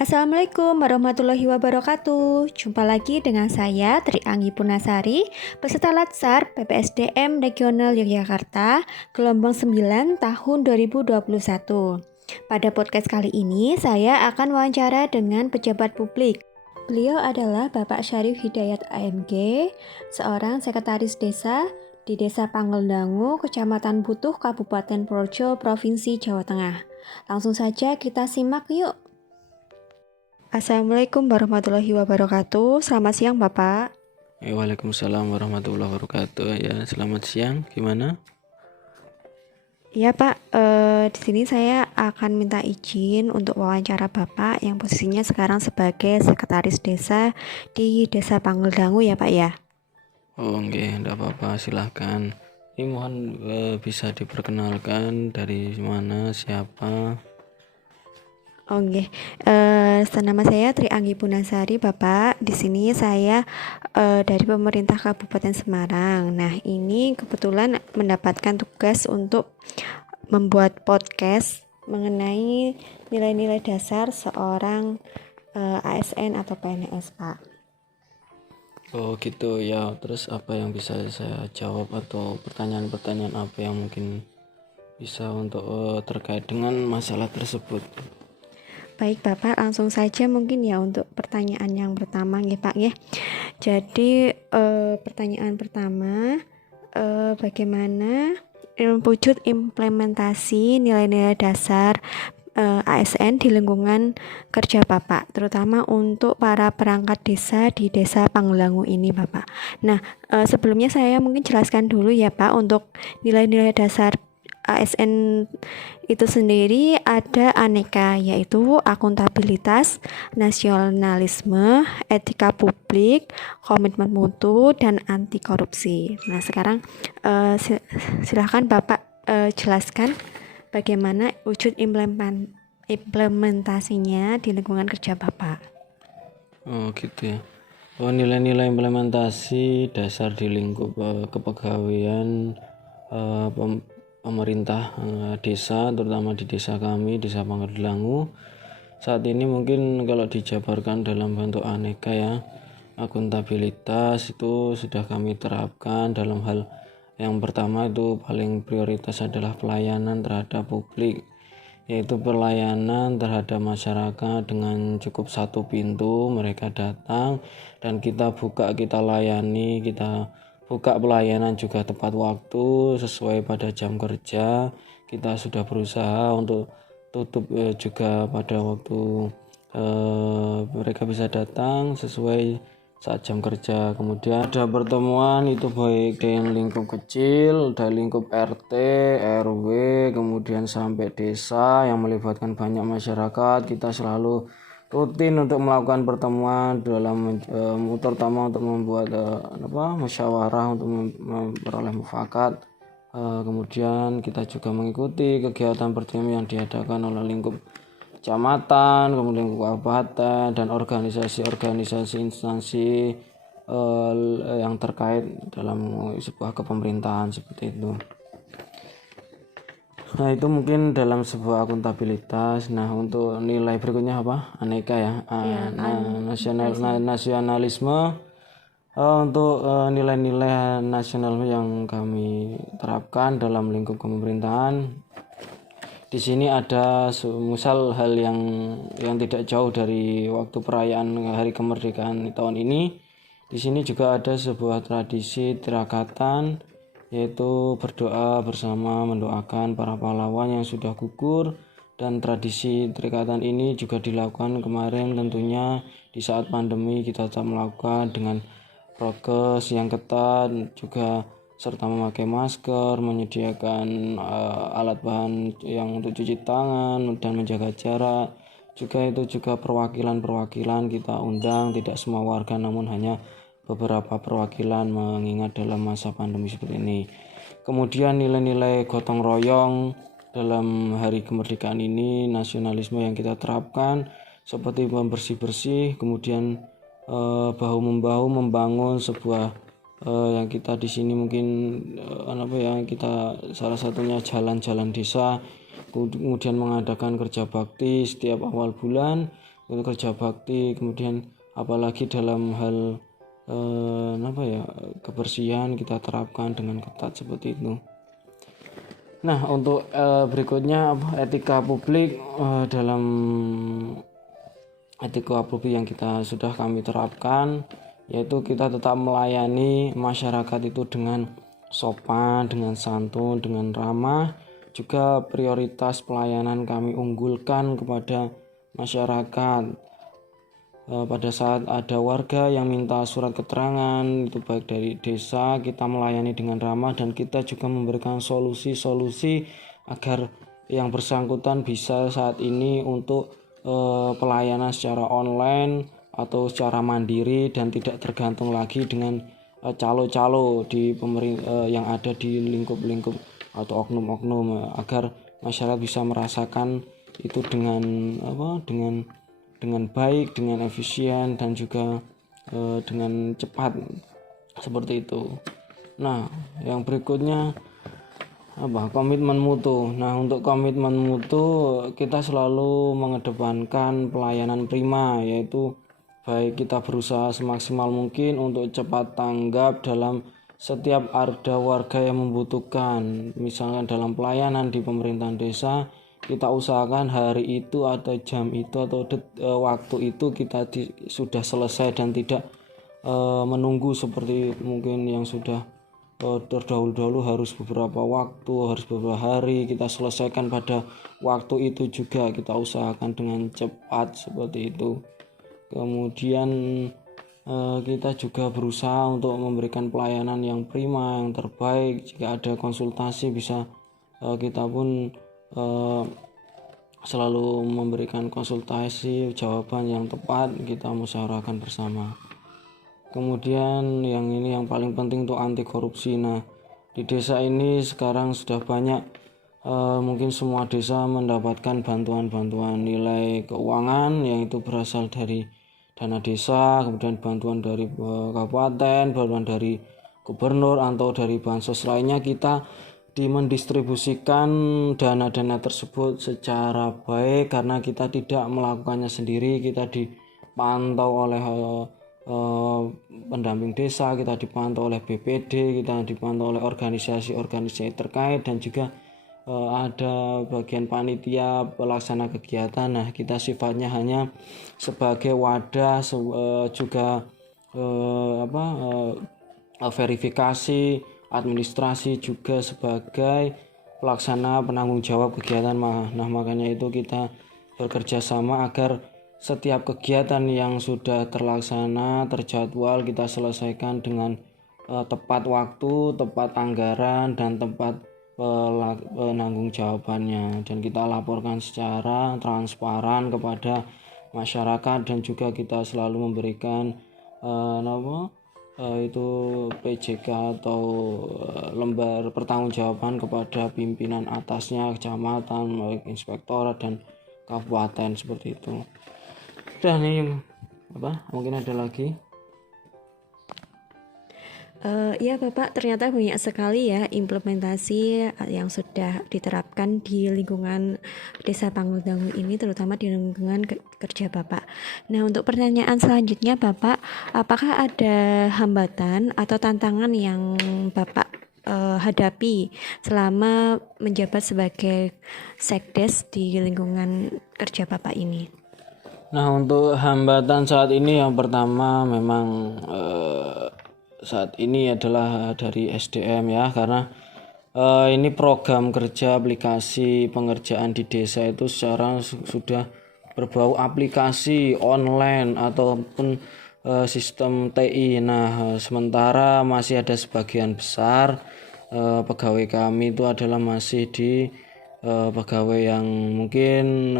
Assalamualaikum warahmatullahi wabarakatuh. Jumpa lagi dengan saya Tri Anggi Punasari, peserta Latsar PPSDM Regional Yogyakarta, gelombang 9 tahun 2021. Pada podcast kali ini saya akan wawancara dengan pejabat publik. Beliau adalah Bapak Syarif Hidayat AMG, seorang sekretaris desa di Desa Panggeldangu, Kecamatan Butuh, Kabupaten Projo, Provinsi Jawa Tengah. Langsung saja kita simak yuk. Assalamualaikum warahmatullahi wabarakatuh. Selamat siang Bapak. Waalaikumsalam warahmatullahi wabarakatuh. Ya, selamat siang. Gimana? Iya Pak, di sini saya akan minta izin untuk wawancara Bapak yang posisinya sekarang sebagai sekretaris desa di Desa Panggeldangu ya Pak ya. Oh, enggak, enggak apa-apa, silahkan. Ini mohon bisa diperkenalkan dari mana, siapa? Oke, nama saya Tri Anggi Punasari Bapak. Di sini saya dari pemerintah Kabupaten Semarang. Nah, ini kebetulan mendapatkan tugas untuk membuat podcast mengenai nilai-nilai dasar seorang ASN atau PNS, Pak. Oh, gitu ya. Terus apa yang bisa saya jawab atau pertanyaan-pertanyaan apa yang mungkin bisa untuk terkait dengan masalah tersebut? Baik Bapak, langsung saja mungkin ya untuk pertanyaan yang pertama ya Pak ya. Jadi pertanyaan pertama, bagaimana wujud implementasi nilai-nilai dasar ASN di lingkungan kerja Bapak, terutama untuk para perangkat desa di Desa Panggeldangu ini Bapak. Nah, sebelumnya saya mungkin jelaskan dulu ya Pak untuk nilai-nilai dasar ASN itu sendiri ada aneka, yaitu akuntabilitas, nasionalisme, etika publik, komitmen mutu, dan anti korupsi. Nah sekarang silahkan Bapak jelaskan bagaimana wujud implementasinya di lingkungan kerja Bapak. Oh, gitu ya. Oh, nilai-nilai implementasi dasar di lingkup kepegawaian pemerintah desa, terutama di desa kami, Desa Panggeldangu. Saat ini mungkin kalau dijabarkan dalam bentuk aneka ya, akuntabilitas itu sudah kami terapkan dalam hal yang pertama itu paling prioritas adalah pelayanan terhadap publik, yaitu pelayanan terhadap masyarakat dengan cukup satu pintu, mereka datang dan kita layani, kita buka pelayanan juga tepat waktu sesuai pada jam kerja. Kita sudah berusaha untuk tutup juga pada waktu mereka bisa datang sesuai saat jam kerja. Kemudian ada pertemuan itu baik dengan lingkup kecil, dari lingkup RT, RW, kemudian sampai desa yang melibatkan banyak masyarakat. Kita selalu rutin untuk melakukan pertemuan dalam terutama untuk membuat musyawarah untuk memperoleh mufakat. Kemudian kita juga mengikuti kegiatan pertemuan yang diadakan oleh lingkup kecamatan, kemudian kabupaten dan organisasi-organisasi instansi yang terkait dalam sebuah kepemerintahan seperti itu. Nah, itu mungkin dalam sebuah akuntabilitas. Nah, untuk nilai berikutnya apa? Aneka ya. Nasionalisme. Untuk nilai-nilai nasional yang kami terapkan dalam lingkup pemerintahan. Di sini ada misal hal yang tidak jauh dari waktu perayaan Hari Kemerdekaan tahun ini. Di sini juga ada sebuah tradisi tirakatan, yaitu berdoa bersama mendoakan para pahlawan yang sudah gugur, dan tradisi tirikatan ini juga dilakukan kemarin tentunya di saat pandemi. Kita tetap melakukan dengan prokes yang ketat juga serta memakai masker, menyediakan alat bahan yang untuk cuci tangan dan menjaga jarak. Juga perwakilan kita undang, tidak semua warga namun hanya beberapa perwakilan mengingat dalam masa pandemi seperti ini. Kemudian nilai-nilai gotong royong dalam hari kemerdekaan ini, nasionalisme yang kita terapkan seperti membersih-bersih, kemudian bahu-membahu membangun sebuah yang kita di sini mungkin yang kita salah satunya jalan-jalan desa, kemudian mengadakan kerja bakti setiap awal bulan. itu kerja bakti. Kemudian apalagi dalam hal kebersihan kita terapkan dengan ketat seperti itu. Nah, untuk berikutnya etika publik. Dalam etika publik yang sudah kami terapkan, yaitu kita tetap melayani masyarakat itu dengan sopan, dengan santun, dengan ramah. Juga prioritas pelayanan kami unggulkan kepada masyarakat. Pada saat ada warga yang minta surat keterangan, itu baik dari desa, kita melayani dengan ramah dan kita juga memberikan solusi-solusi agar yang bersangkutan bisa saat ini untuk pelayanan secara online atau secara mandiri dan tidak tergantung lagi dengan calo-calo di yang ada di lingkup-lingkup atau oknum-oknum, agar masyarakat bisa merasakan itu dengan baik, dengan efisien dan juga dengan cepat seperti itu. Nah, yang berikutnya komitmen mutu. Nah, untuk komitmen mutu kita selalu mengedepankan pelayanan prima, yaitu baik kita berusaha semaksimal mungkin untuk cepat tanggap dalam setiap ada warga yang membutuhkan. Misalkan dalam pelayanan di pemerintahan desa, kita usahakan hari itu atau jam itu atau waktu itu kita sudah selesai dan tidak menunggu seperti mungkin yang sudah terdahulu harus beberapa waktu, harus beberapa hari. Kita selesaikan pada waktu itu juga kita usahakan dengan cepat seperti itu. Kemudian kita juga berusaha untuk memberikan pelayanan yang prima, yang terbaik. Jika ada konsultasi bisa kita pun selalu memberikan konsultasi, jawaban yang tepat, kita musyawarahkan bersama. Kemudian yang paling penting untuk anti korupsi. Nah, di desa ini sekarang sudah banyak, mungkin semua desa mendapatkan bantuan nilai keuangan yang itu berasal dari dana desa, kemudian bantuan dari kabupaten, bantuan dari gubernur atau dari bansos lainnya. Kita mendistribusikan dana-dana tersebut secara baik karena kita tidak melakukannya sendiri. Kita dipantau oleh pendamping desa, kita dipantau oleh BPD, kita dipantau oleh organisasi-organisasi terkait dan juga ada bagian panitia pelaksana kegiatan. Nah, kita sifatnya hanya sebagai wadah, juga verifikasi administrasi, juga sebagai pelaksana penanggung jawab kegiatan. Nah, makanya itu kita bekerja sama agar setiap kegiatan yang sudah terlaksana, terjadwal, kita selesaikan dengan tepat waktu, tepat anggaran, dan tepat penanggung jawabannya, dan kita laporkan secara transparan kepada masyarakat. Dan juga kita selalu memberikan itu PJK atau lembar pertanggungjawaban kepada pimpinan atasnya, kecamatan, inspektorat dan kabupaten seperti itu. Dan ini mungkin ada lagi. Ya Bapak, ternyata banyak sekali ya implementasi yang sudah diterapkan di lingkungan Desa Panguldangu ini, terutama di lingkungan kerja Bapak. Nah, untuk pertanyaan selanjutnya Bapak, apakah ada hambatan atau tantangan yang Bapak hadapi selama menjabat sebagai sekdes di lingkungan kerja Bapak ini? Nah, untuk hambatan saat ini yang pertama memang saat ini adalah dari SDM ya, karena ini program kerja aplikasi pengerjaan di desa itu secara sudah berbau aplikasi online ataupun sistem TI. Nah, sementara masih ada sebagian besar pegawai kami itu adalah masih di pegawai yang mungkin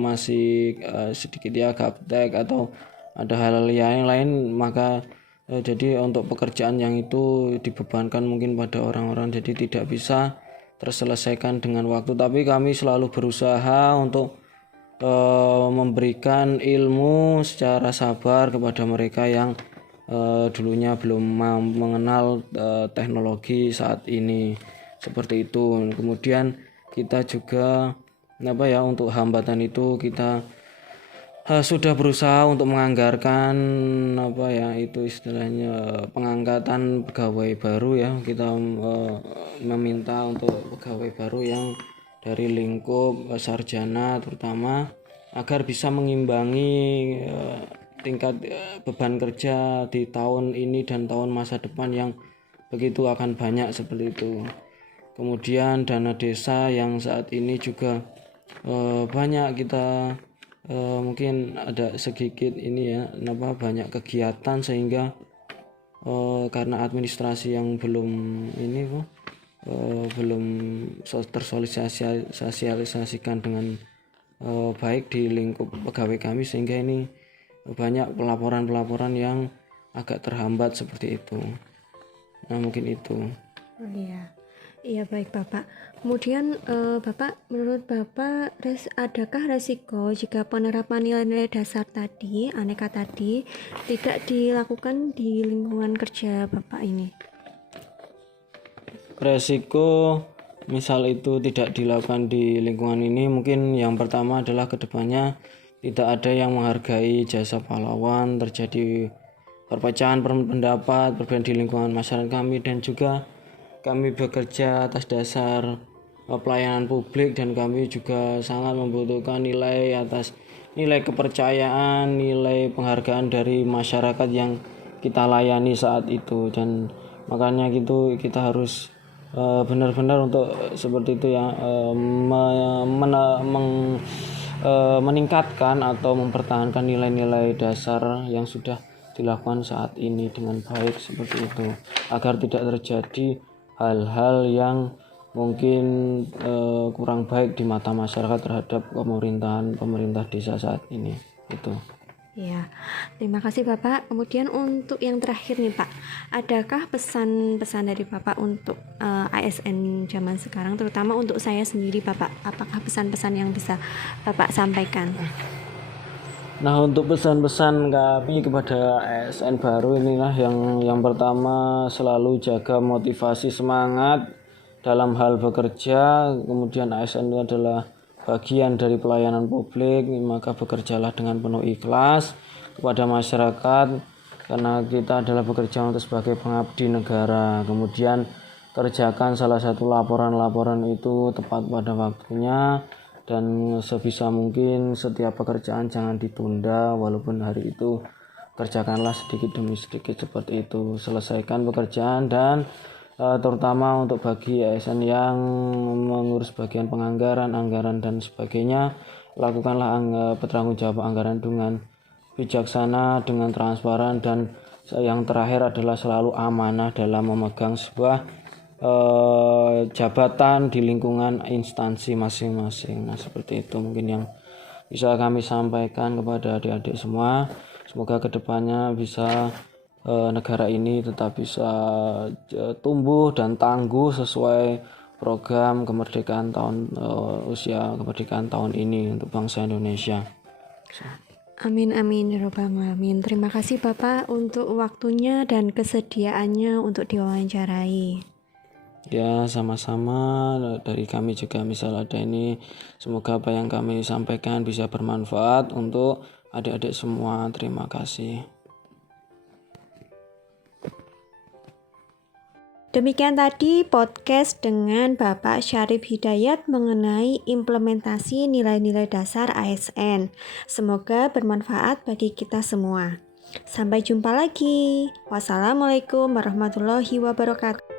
masih sedikit ya gaptek atau ada hal yang lain, maka jadi untuk pekerjaan yang itu dibebankan mungkin pada orang-orang, jadi tidak bisa terselesaikan dengan waktu. Tapi kami selalu berusaha untuk memberikan ilmu secara sabar kepada mereka yang dulunya belum mengenal teknologi saat ini, seperti itu. Kemudian kita juga untuk hambatan itu kita sudah berusaha untuk menganggarkan apa ya itu istilahnya pengangkatan pegawai baru ya. Kita meminta untuk pegawai baru yang dari lingkup sarjana terutama agar bisa mengimbangi tingkat beban kerja di tahun ini dan tahun masa depan yang begitu akan banyak seperti itu. Kemudian dana desa yang saat ini juga banyak kita mungkin ada sedikit ini ya banyak kegiatan sehingga karena administrasi yang belum ini belum tersosialisasikan dengan baik di lingkup pegawai kami sehingga ini banyak pelaporan yang agak terhambat seperti itu. Nah mungkin itu. Oh iya. Iya baik Bapak. Kemudian Bapak, menurut Bapak adakah resiko jika penerapan nilai-nilai dasar tadi, aneka tadi, tidak dilakukan di lingkungan kerja Bapak ini? Resiko misal itu tidak dilakukan di lingkungan ini, mungkin yang pertama adalah kedepannya tidak ada yang menghargai jasa pahlawan, terjadi perpecahan pendapat, perbedaan di lingkungan masyarakat kami, dan juga kami bekerja atas dasar pelayanan publik dan kami juga sangat membutuhkan nilai atas nilai kepercayaan, nilai penghargaan dari masyarakat yang kita layani saat itu, dan makanya gitu kita harus benar-benar untuk seperti itu ya meningkatkan atau mempertahankan nilai-nilai dasar yang sudah dilakukan saat ini dengan baik seperti itu agar tidak terjadi hal-hal yang mungkin kurang baik di mata masyarakat terhadap pemerintah desa saat ini itu. Ya, terima kasih Bapak. Kemudian untuk yang terakhir nih Pak, adakah pesan-pesan dari Bapak untuk ASN zaman sekarang, terutama untuk saya sendiri Bapak? Apakah pesan-pesan yang bisa Bapak sampaikan? Nah untuk pesan-pesan kami kepada ASN baru inilah yang pertama selalu jaga motivasi semangat dalam hal bekerja. Kemudian ASN itu adalah bagian dari pelayanan publik, maka bekerjalah dengan penuh ikhlas kepada masyarakat karena kita adalah bekerja untuk sebagai pengabdi negara. Kemudian kerjakan salah satu laporan itu tepat pada waktunya dan sebisa mungkin setiap pekerjaan jangan ditunda walaupun hari itu kerjakanlah sedikit demi sedikit seperti itu. Selesaikan pekerjaan dan terutama untuk bagi ASN yang mengurus bagian penganggaran, anggaran dan sebagainya, lakukanlah bertanggungjawab anggaran dengan bijaksana, dengan transparan, dan yang terakhir adalah selalu amanah dalam memegang sebuah jabatan di lingkungan instansi masing-masing. Nah seperti itu mungkin yang bisa kami sampaikan kepada adik-adik semua. Semoga kedepannya bisa negara ini tetap bisa tumbuh dan tangguh sesuai program kemerdekaan usia kemerdekaan tahun ini untuk bangsa Indonesia. Amin amin ya rabbal alamin. Terima kasih Bapak untuk waktunya dan kesediaannya untuk diwawancarai. Ya sama-sama dari kami juga misal ada ini, semoga apa yang kami sampaikan bisa bermanfaat untuk adik-adik semua. Terima kasih. Demikian tadi podcast dengan Bapak Syarif Hidayat mengenai implementasi nilai-nilai dasar ASN. Semoga bermanfaat bagi kita semua. Sampai jumpa lagi. Wassalamualaikum warahmatullahi wabarakatuh.